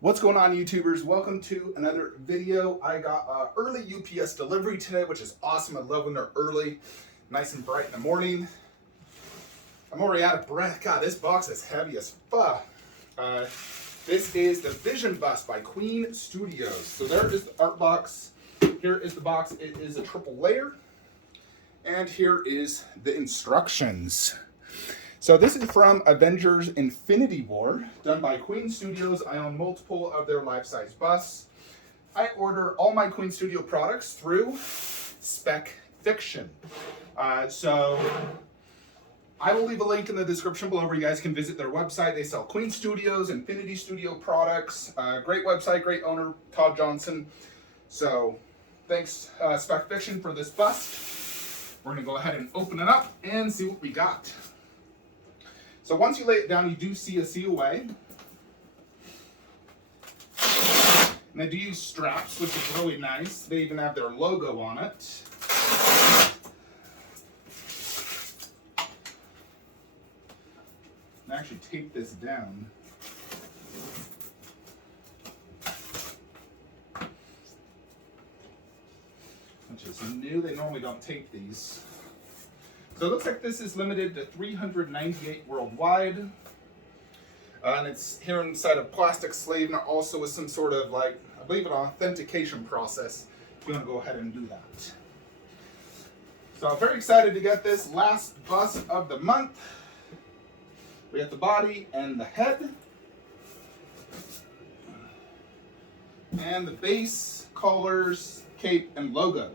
What's going on, YouTubers? Welcome to another video. I got early UPS delivery today, which is awesome. I love when they're early, nice and bright in the morning. I'm already out of breath. God, this box is heavy as fuck. This is the Vision Bust by Queen Studios. So there is the art box. Here is the box. It is a triple layer. And here is the instructions. So this is from Avengers Infinity War, done by Queen Studios. I own multiple of their life-size busts. I order all my Queen Studio products through Spec Fiction. So I will leave a link in the description below where you guys can visit their website. They sell Queen Studios, Infinity Studio products. Great website, great owner, Todd Johnson. So thanks, Spec Fiction, for this bust. We're gonna go ahead and open it up and see what we got. So once you lay it down, you do see a COA. And they do use straps, which is really nice. They even have their logo on it. I actually tape this down. Which is new. They normally don't tape these. So it looks like this is limited to 398 worldwide. And it's here inside a plastic sleeve, and also with some sort of, like, I believe, an authentication process. We're going to go ahead and do that. So I'm very excited to get this last bust of the month. We have the body and the head. And the base, colors, cape, and logo.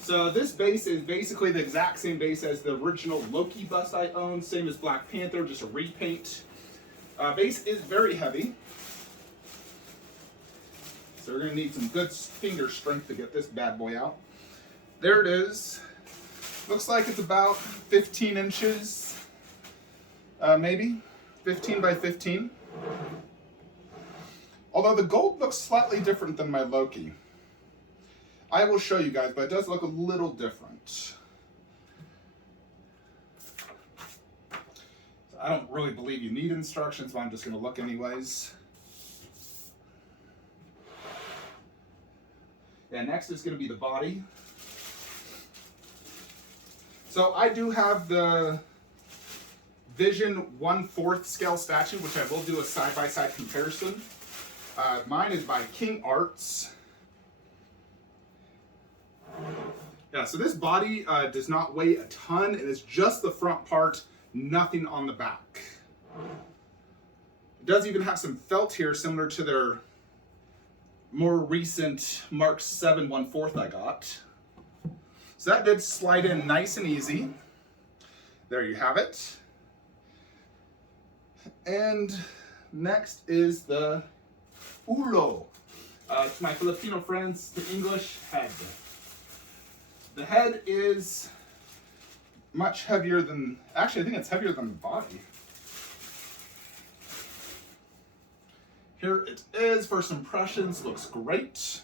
So this base is basically the exact same base as the original Loki bust I own, same as Black Panther, just a repaint. Base is very heavy, so we're going to need some good finger strength to get this bad boy out. There it is. Looks like it's about 15 inches, maybe 15 by 15. Although the gold looks slightly different than my Loki. I will show you guys, but it does look a little different. So I don't really believe you need instructions, but I'm just going to look anyways. Yeah, next is going to be the body. So I do have the Vision 1/4 scale statue, which I will do a side-by-side comparison. Mine is by King Arts. Yeah, so this body does not weigh a ton. It is just the front part, nothing on the back. It does even have some felt here, similar to their more recent Mark 7 1/4 I got. So that did slide in nice and easy. There you have it. And next is the ulo. To my Filipino friends, the English head. The head is much heavier than, actually I think it's heavier than the body. Here it is, first impressions, looks great.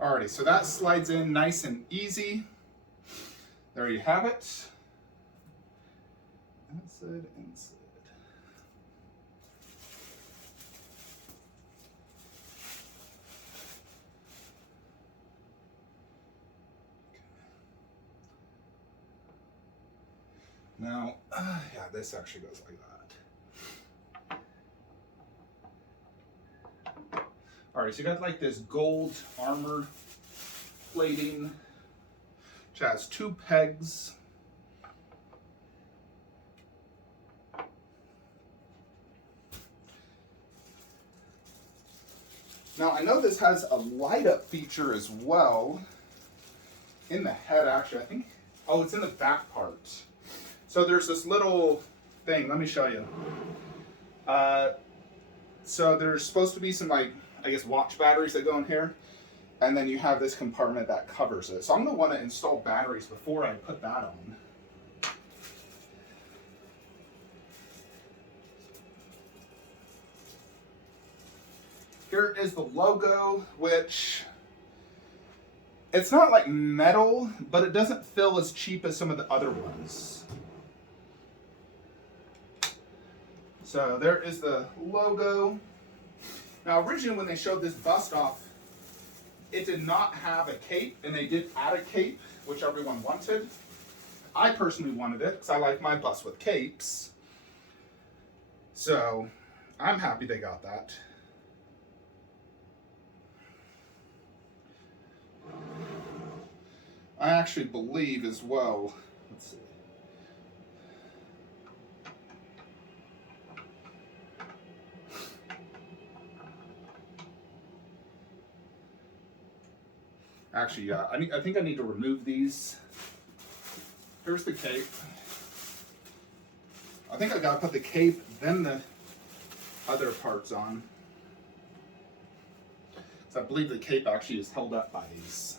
Alrighty, so that slides in nice and easy. There you have it. Inside. Now, yeah, this actually goes like that. Alright, so you got like this gold armor plating, which has 2 pegs. Now, I know this has a light up feature as well in the head, actually. I think, oh, it's in the back part. So there's this little thing, let me show you. So there's supposed to be some, like, I guess watch batteries that go in here. And then you have this compartment that covers it. So I'm gonna wanna install batteries before I put that on. Here is the logo, which It's not like metal, but it doesn't feel as cheap as some of the other ones. So there is the logo. Now originally when they showed this bust off, it did not have a cape, and they did add a cape, which everyone wanted. I personally wanted it because I like my bust with capes. So I'm happy they got that. I actually believe as well, let's see. Actually, yeah, I think I need to remove these. Here's the cape. I think I gotta put the cape, then the other parts on. So I believe the cape actually is held up by these.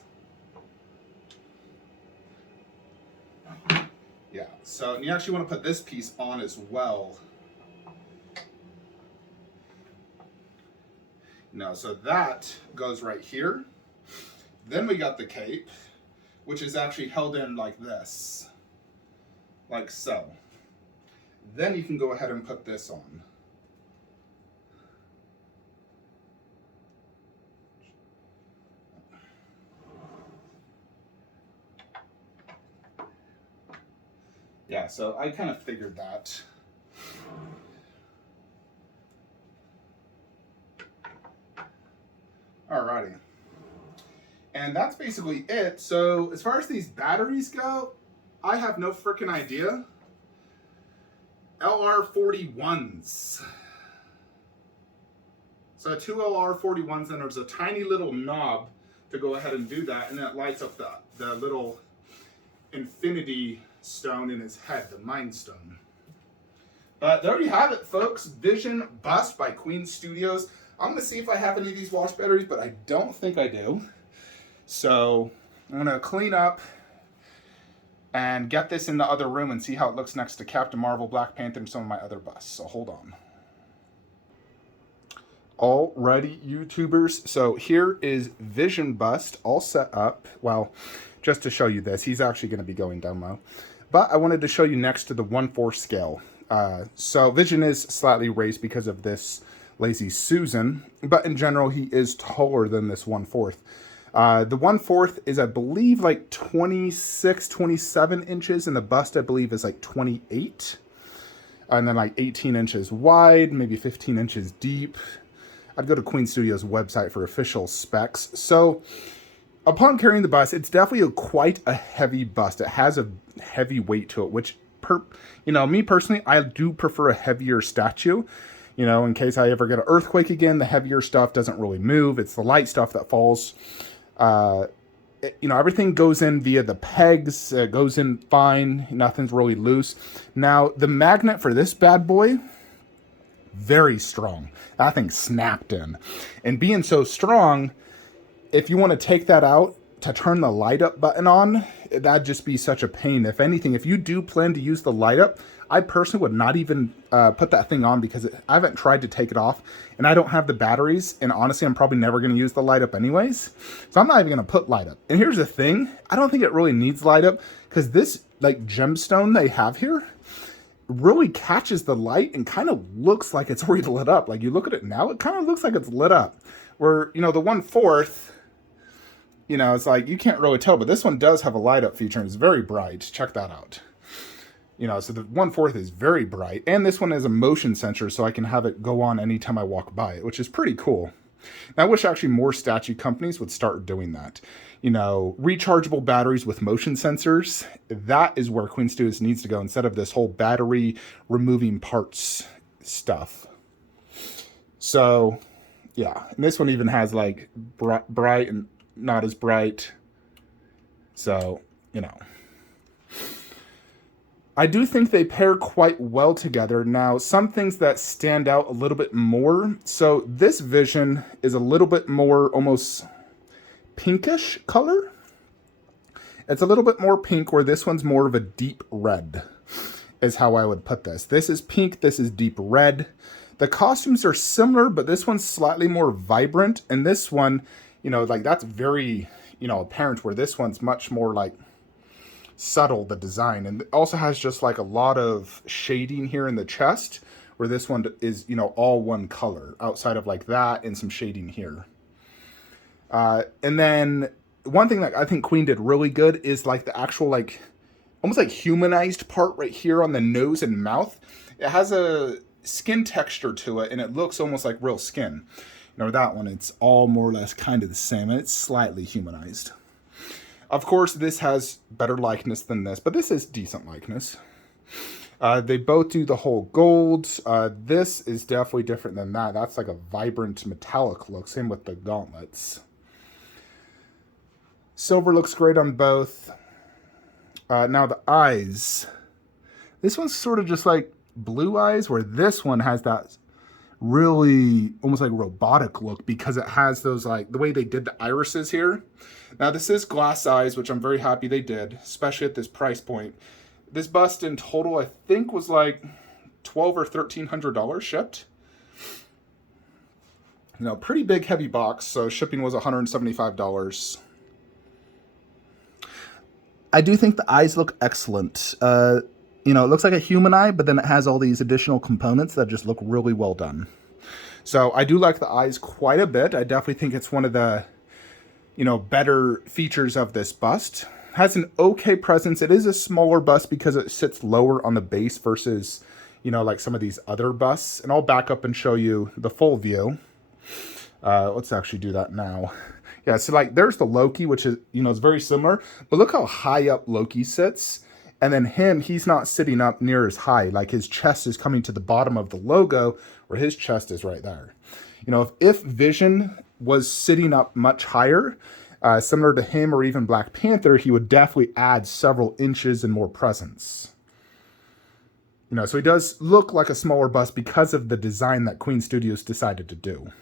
Yeah, so you actually want to put this piece on as well. So that goes right here. Then we got the cape, which is actually held in like this, like so. Then you can go ahead and put this on. Yeah, so I kind of figured that. Alrighty. And that's basically it. So as far as these batteries go, I have no freaking idea. LR41s. So 2 LR41s, and there's a tiny little knob to go ahead and do that, and that lights up the little infinity stone in his head, the Mind Stone. But there you have it, folks. Vision Bust by Queen Studios. I'm going to see if I have any of these wash batteries, but I don't think I do. So I'm going to clean up and get this in the other room and see how it looks next to Captain Marvel, Black Panther, and some of my other busts. So hold on. Alrighty, YouTubers. So here is Vision Bust all set up. Well, just to show you this, he's actually going to be going demo. But I wanted to show you next to the 1/4 scale. So Vision is slightly raised because of this Lazy Susan, but in general, he is taller than this 1/4. The 1/4 is, I believe, like 26, 27 inches, and the bust, I believe, is like 28. And then like 18 inches wide, maybe 15 inches deep. I'd go to Queen Studios' website for official specs. So upon carrying the bust, it's definitely quite a heavy bust. It has a heavy weight to it, which, me personally, I do prefer a heavier statue. In case I ever get an earthquake again, the heavier stuff doesn't really move. It's the light stuff that falls. Everything goes in via the pegs. It goes in fine. Nothing's really loose. Now, the magnet for this bad boy, very strong. That thing snapped in. And being so strong, if you want to take that out to turn the light up button on, that'd just be such a pain. If anything, if you do plan to use the light up, I personally would not even put that thing on, because I haven't tried to take it off, and I don't have the batteries, and honestly, I'm probably never going to use the light up anyways, so I'm not even going to put light up. And here's the thing, I don't think it really needs light up, because this like gemstone they have here really catches the light and kind of looks like it's already lit up. Like, you look at it now, it kind of looks like it's lit up, where the 1/4, it's like you can't really tell, but this one does have a light up feature, and it's very bright. Check that out. So the 1/4 is very bright, and this one has a motion sensor, so I can have it go on anytime I walk by it, which is pretty cool. Now, I wish actually more statue companies would start doing that. Rechargeable batteries with motion sensors, that is where Queen Studios needs to go, instead of this whole battery removing parts stuff. So, yeah, and this one even has like bright and not as bright. So, I do think they pair quite well together. Now, some things that stand out a little bit more. So this Vision is a little bit more almost pinkish color. It's a little bit more pink, where this one's more of a deep red, is how I would put this. This is pink, this is deep red. The costumes are similar, but this one's slightly more vibrant. And this one, like that's very, you know, apparent, where this one's much more like subtle, the design. And it also has just like a lot of shading here in the chest, where this one is, you know, all one color outside of like that and some shading here. And then one thing that I think Queen did really good is like the actual like almost like humanized part right here on the nose and mouth. It has a skin texture to it and it looks almost like real skin. You know, that one, it's all more or less kind of the same, and it's slightly humanized. Of course, this has better likeness than this, but this is decent likeness. They both do the whole gold. This is definitely different than that. That's like a vibrant metallic look. Same with the gauntlets. Silver looks great on both. Now the eyes. This one's sort of just like blue eyes, where this one has that really almost like robotic look because it has those like the way they did the irises here. Now this is glass eyes, which I'm very happy they did, especially at this price point. This bust in total, I think, was like $1,200 or $1,300 shipped. You know, pretty big heavy box, so shipping was $175. I do think the eyes look excellent. You know, it looks like a human eye, but then it has all these additional components that just look really well done. So I do like the eyes quite a bit. I definitely think it's one of the, you know, better features of this bust. Has an okay presence. It is a smaller bust because it sits lower on the base versus, you know, like some of these other busts. And I'll back up and show you the full view. Let's actually do that now. Yeah, so like there's the Loki, which is, you know, is very similar. But look how high up Loki sits. And then him, he's not sitting up near as high. Like his chest is coming to the bottom of the logo, where his chest is right there. You know, if Vision was sitting up much higher, similar to him or even Black Panther, he would definitely add several inches and more presence. You know, so he does look like a smaller bust because of the design that Queen Studios decided to do.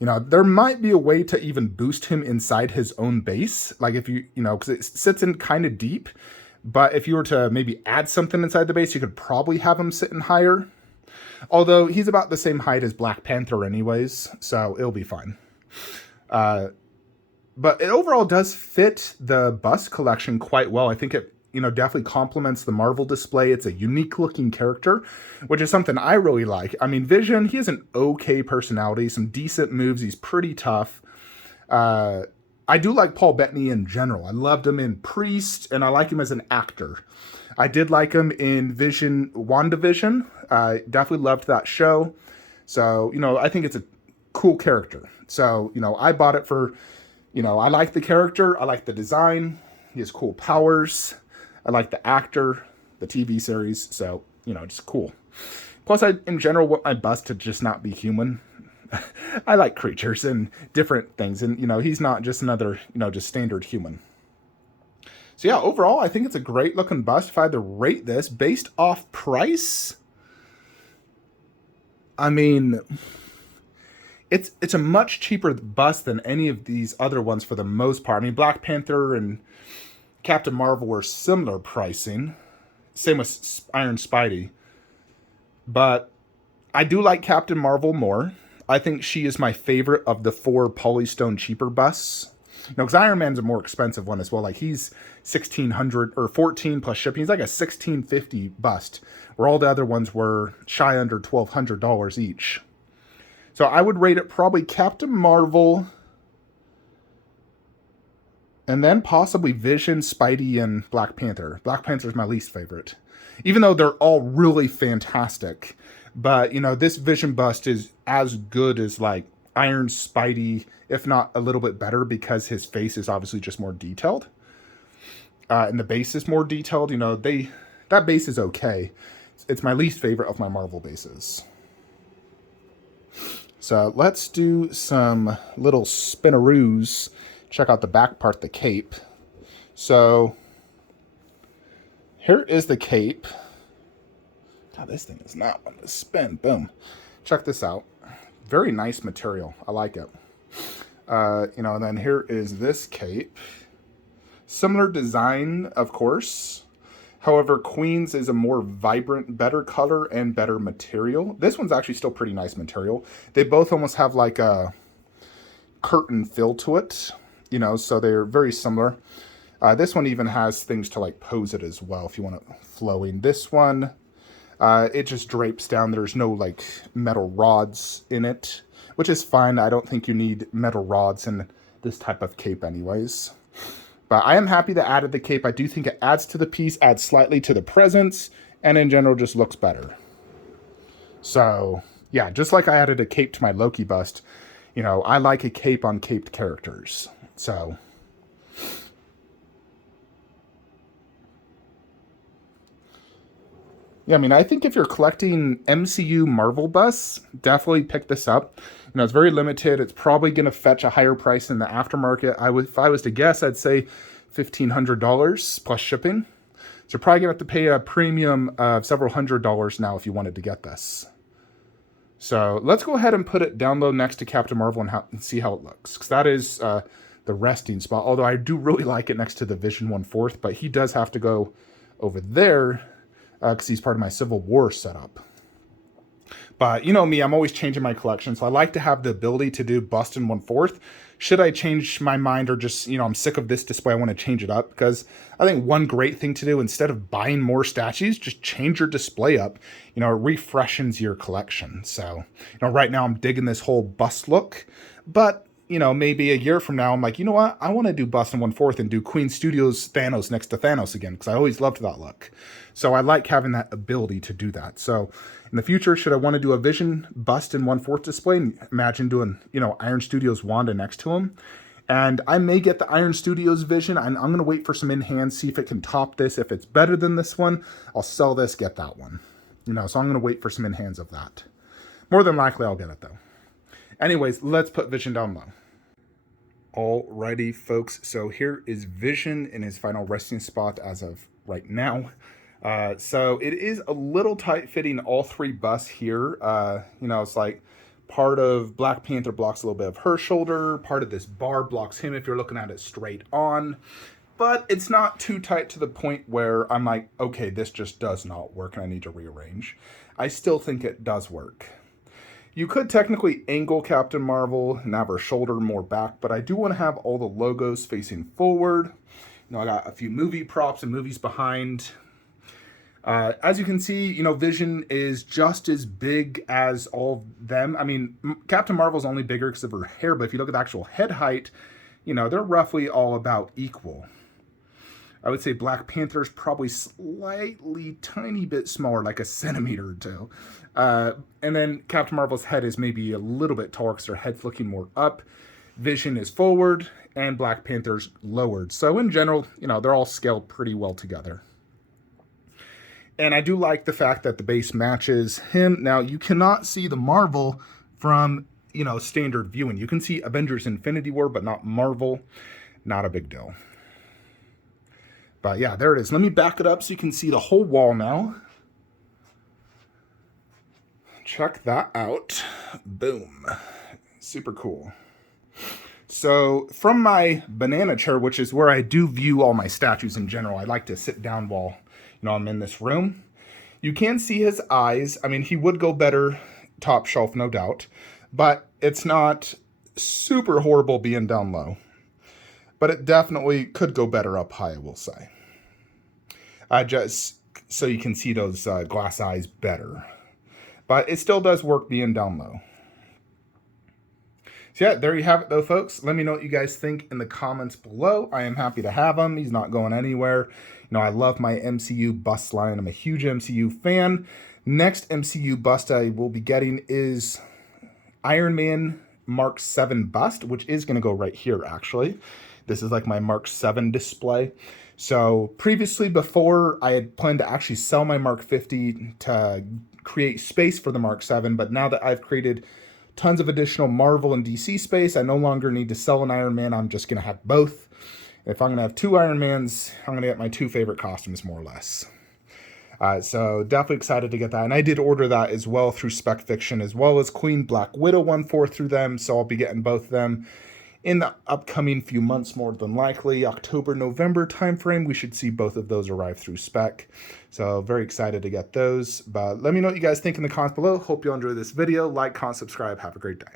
You know, there might be a way to even boost him inside his own base. Like if you know, because it sits in kind of deep. But if you were to maybe add something inside the base, you could probably have him sitting higher. Although he's about the same height as Black Panther anyways, so it'll be fine. But it overall does fit the bust collection quite well. I think it, you know, definitely complements the Marvel display. It's a unique looking character, which is something I really like. I mean, Vision, he has an okay personality, some decent moves. He's pretty tough. I do like Paul Bettany in general. I loved him in Priest, and I like him as an actor. I did like him in Vision, WandaVision. I definitely loved that show. So, you know, I think it's a cool character. So, you know, I bought it for, you know, I like the character. I like the design. He has cool powers. I like the actor, the TV series. So, you know, just cool. Plus, I, in general, want my bust to just not be human. I like creatures and different things. And, you know, he's not just another, you know, just standard human. So, yeah, overall, I think it's a great looking bust. If I had to rate this based off price, I mean, it's a much cheaper bust than any of these other ones for the most part. I mean, Black Panther and Captain Marvel were similar pricing. Same with Iron Spidey. But I do like Captain Marvel more. I think she is my favorite of the 4 Polystone cheaper busts. You know, because Iron Man's a more expensive one as well. Like, he's $1,600 or $14 plus shipping. He's like a $1,650 bust, where all the other ones were shy under $1,200 each. So I would rate it probably Captain Marvel, and then possibly Vision, Spidey, and Black Panther. Black Panther's my least favorite, even though they're all really fantastic. But, you know, this Vision bust is as good as, like, Iron Spidey, if not a little bit better, because his face is obviously just more detailed. And the base is more detailed. You know, that base is okay. It's my least favorite of my Marvel bases. So let's do some little spinaroos. Check out the back part, the cape. So here is the cape. God, this thing is not one to spin. Boom. Check this out. Very nice material. I like it. You know, and then here is this cape. Similar design, of course. However, Queen's is a more vibrant, better color and better material. This one's actually still pretty nice material. They both almost have like a curtain feel to it. you know, so they're very similar. This one even has things to like pose it as well if you want it flowing. This one, it just drapes down. There's no like metal rods in it, which is fine. I don't think you need metal rods in this type of cape anyways. But I am happy that I added the cape. I do think it adds to the piece, adds slightly to the presence, and in general just looks better. So yeah, just like I added a cape to my Loki bust, you know, I like a cape on caped characters. So yeah, I mean, I think if you're collecting MCU Marvel busts, definitely pick this up. You know, it's very limited. It's probably going to fetch a higher price in the aftermarket. If I was to guess, I'd say $1,500 plus shipping. So you're probably going to have to pay a premium of several $100s now if you wanted to get this. So let's go ahead and put it down low next to Captain Marvel and see how it looks. Because that is the resting spot. Although I do really like it next to the Vision 1/4. But he does have to go over there because he's part of my Civil War setup. But you know me, I'm always changing my collection. So I like to have the ability to do bust in 1/4. Should I change my mind or just, you know, I'm sick of this display, I want to change it up. Because I think one great thing to do, instead of buying more statues, just change your display up. You know, it refreshes your collection. So, you know, right now I'm digging this whole bust look. But, you know, maybe a year from now, I'm like, you know what? I want to do bust in 1/4 and do Queen Studios Thanos next to Thanos again. Because I always loved that look. So I like having that ability to do that. So in the future, should I want to do a Vision bust in 1/4 display, imagine doing, you know, Iron Studios Wanda next to him. And I may get the Iron Studios Vision. I'm going to wait for some in-hand, see if it can top this. If it's better than this one, I'll sell this, get that one. You know, so I'm going to wait for some in-hands of that. More than likely, I'll get it, though. Anyways, let's put Vision down low. Alrighty, folks. So here is Vision in his final resting spot as of right now. So it is a little tight fitting all three busts here. You know, it's like part of Black Panther blocks a little bit of her shoulder. Part of this bar blocks him if you're looking at it straight on. But it's not too tight to the point where I'm like, okay, this just does not work and I need to rearrange. I still think it does work. You could technically angle Captain Marvel and have her shoulder more back, but I do want to have all the logos facing forward. You know, I got a few movie props and movies behind. As you can see, you know, Vision is just as big as all of them. I mean, Captain Marvel's only bigger because of her hair, but if you look at the actual head height, you know, they're roughly all about equal. I would say Black Panther's probably slightly tiny bit smaller, like a centimeter or two. And then Captain Marvel's head is maybe a little bit taller because her head's looking more up. Vision is forward and Black Panther's lowered. So in general, you know, they're all scaled pretty well together. And I do like the fact that the base matches him. Now, you cannot see the Marvel from, you know, standard viewing. You can see Avengers Infinity War, but not Marvel. Not a big deal. But yeah, there it is. Let me back it up so you can see the whole wall now. Check that out. Boom. Super cool. So from my banana chair, which is where I do view all my statues in general, I like to sit down while, you know, I'm in this room. You can see his eyes. I mean, he would go better top shelf, no doubt. But it's not super horrible being down low. But it definitely could go better up high, I will say. Just so you can see those glass eyes better. But it still does work being down low. So yeah, there you have it though, folks. Let me know what you guys think in the comments below. I am happy to have him. He's not going anywhere. You know, I love my MCU bust line. I'm a huge MCU fan. Next MCU bust I will be getting is Iron Man Mark 7 bust, which is going to go right here, actually. This is like my Mark 7 display. So previously, before, I had planned to actually sell my Mark 50 to create space for the Mark 7, but now that I've created tons of additional Marvel and DC space, I no longer need to sell an Iron Man. I'm just going to have both. If I'm going to have two Iron Mans, I'm going to get my two favorite costumes, more or less. So definitely excited to get that. And I did order that as well through Spec Fiction, as well as Queen Black Widow 1/4 through them. So I'll be getting both of them in the upcoming few months, more than likely. October, November timeframe, we should see both of those arrive through Spec. So very excited to get those. But let me know what you guys think in the comments below. Hope you enjoy this video. Like, comment, subscribe. Have a great day.